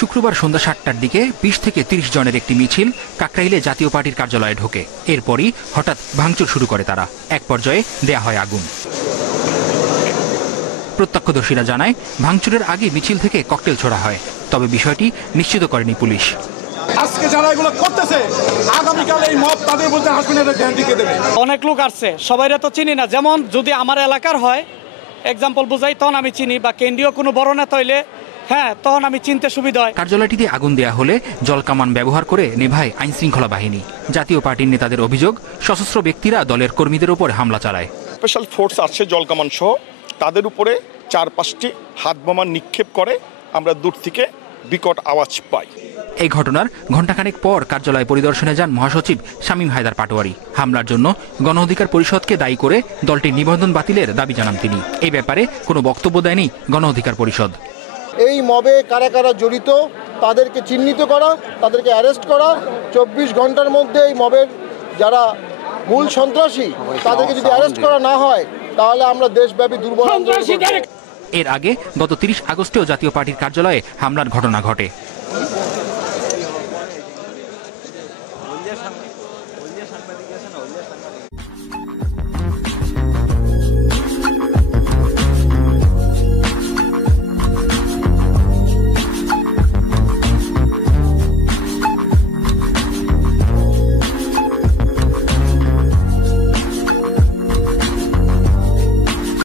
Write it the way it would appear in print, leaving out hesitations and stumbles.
শুক্রবার সন্ধ্যা ৭টার দিকে ২০ থেকে ৩০ জনের একটি মিছিল কাকরাইলে জাতীয় পার্টির কার্যালয়ে ঢোকে। এরপরই হঠাৎ ভাঙচুর শুরু করে তারা। এক পর্যায়ে দেয়া হয় আগুন। প্রত্যক্ষদর্শীরা জানায়, ভাঙচুরের আগে মিছিল থেকে ককটেল ছোড়া হয়, তবে বিষয়টি নিশ্চিত করেনি পুলিশ। আজকে যারা এগুলো করতেছে, আগামীকাল এই মব তাদের বলতে হাসপাতালে ধ্যান দিকে দেবে। অনেক লোক আসছে, সবাইরা তো চিনি না। যেমন যদি আমার এলাকার হয়, এক্সাম্পল বুঝাই, তখন আমি চিনি, বা কেন্দ্রীয় কোনো বড় নেতা হইলে হ্যাঁ তখন আমি চিনতে সুবিধা হয়। কার্যালয়টিতে আগুন দেয়া হলে জলকামান ব্যবহার করে নেভায় আইন শৃঙ্খলা বাহিনী। জাতীয় পার্টির নেতাদের অভিযোগ, সশস্ত্র ব্যক্তিরা দলের কর্মীদের উপর হামলা চালায়। স্পেশাল ফোর্স আসছে জলকামান সহ, তাদের উপরে ৪-৫টি হাত বোমা নিক্ষেপ করে। আমরা দূর থেকে বিকট আওয়াজ পাই। এই ঘটনার ঘণ্টাখানেক পর কার্যালয় পরিদর্শনে যান মহাসচিব শামীম হায়দার পাটোয়ারি। হামলার জন্য গণ অধিকার পরিষদকে দায়ী করে দলটির নিবন্ধন বাতিলের দাবি জানান তিনি। এই ব্যাপারে কোনো বক্তব্য দেয়নি গণ অধিকার পরিষদ। এই মবে কারা কারা জড়িত তাদেরকে চিহ্নিত করা, তাদেরকে অ্যারেস্ট করা, ২৪ ঘন্টার মধ্যে এই মবের যারা মূল সন্ত্রাসী তাদেরকে যদি অ্যারেস্ট করা না হয় তাহলে আমরা দেশব্যাপী দুর্বল আন্দোলন করব। এর আগে গত ৩০ আগস্টেও জাতীয় পার্টির কার্যালয়ে হামলার ঘটনা ঘটে।